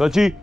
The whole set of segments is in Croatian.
Dođi.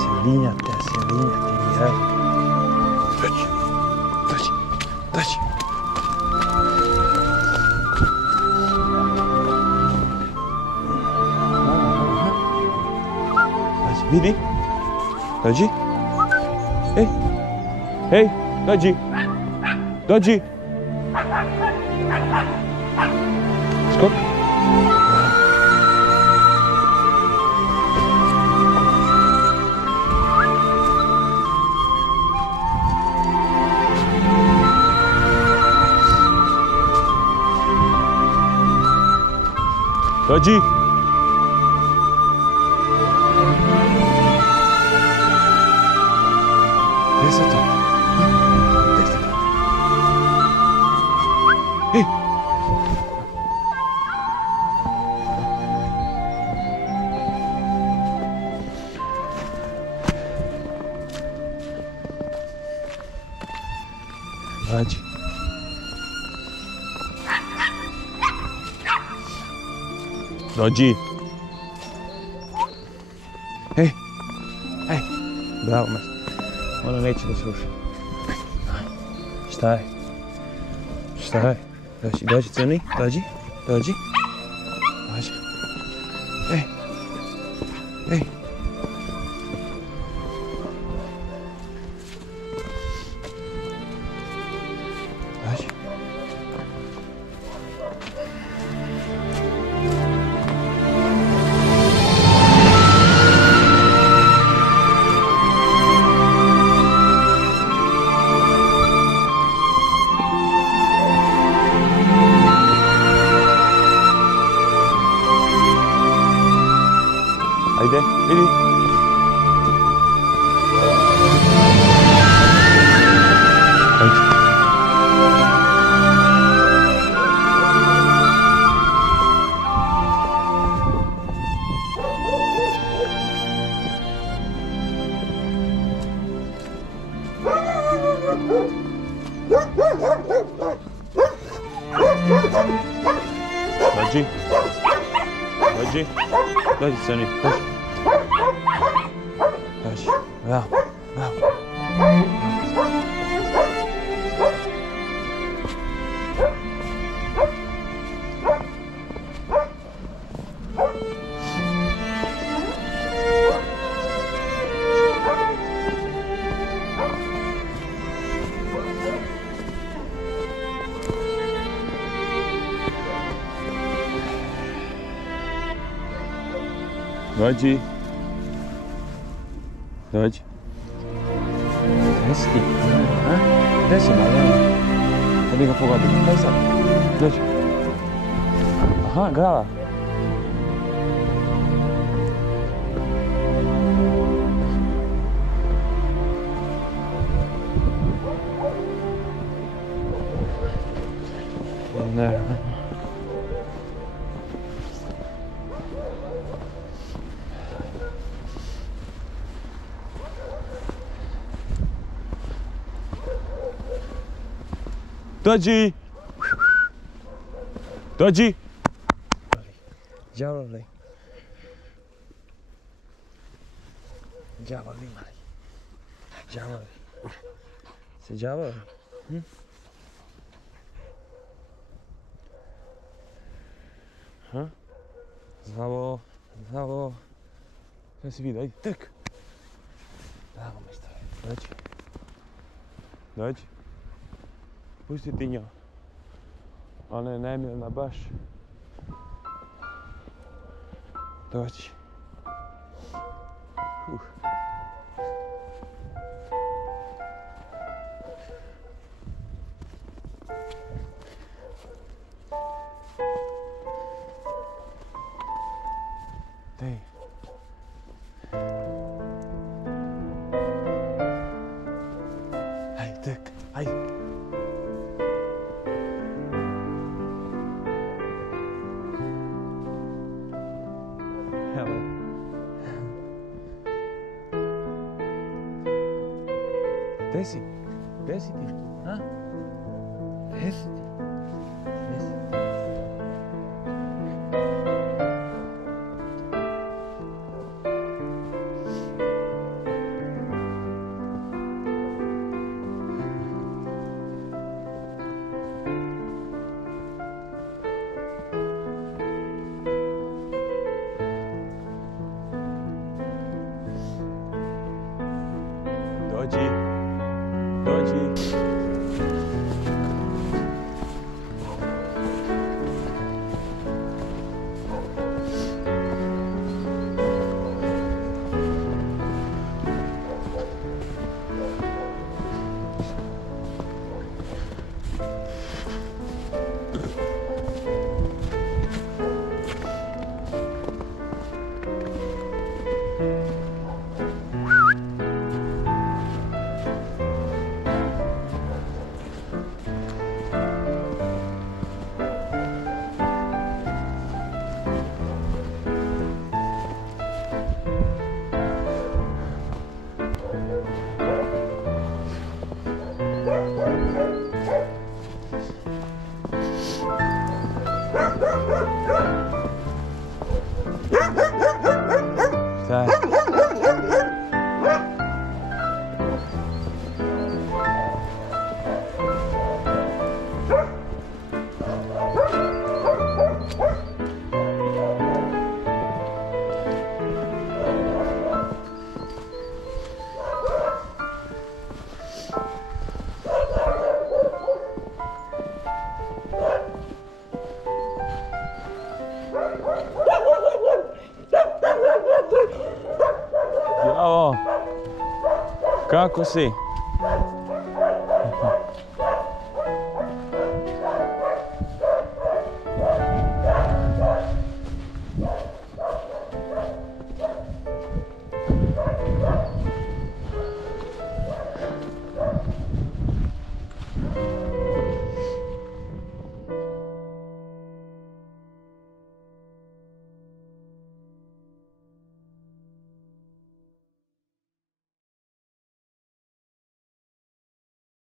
Sjedinjate, jel? Dođi. Vidi? Dođi. Hej, dođi. Skok. Dođi. Gdje se to? Hej. Dođi. Dođi. Hej. Bravo, Mars. Ona neće da sluša. Šta je? Dođi, crni. Dođi. Ej. Dođi. Ajde, vidi. Dođi, crni, dođi. Bravo. Dođi. Gdje si ti? Gdje si, Marijana? Odi ga pogodi. Daj sad. Dođi. Aha, grava. Ne. Dođi! Dođi! Đavoli. Đavoli, mali. Đavoli. Se đavoli? Ha? Zdravo. Zdravo. Sad si vidio, ajde, trk. Bravo, majstore. Dođi. Dođi. Pusti ti nju. Ona je nemilna baš. Dođi. Dej. Hajde, trk, hajde. Evo. Gdje si? Gdje si ti? Ha? Gdje si ti? Gdje si? Dođi. Dođi. Šta je? Bravo! Kako si?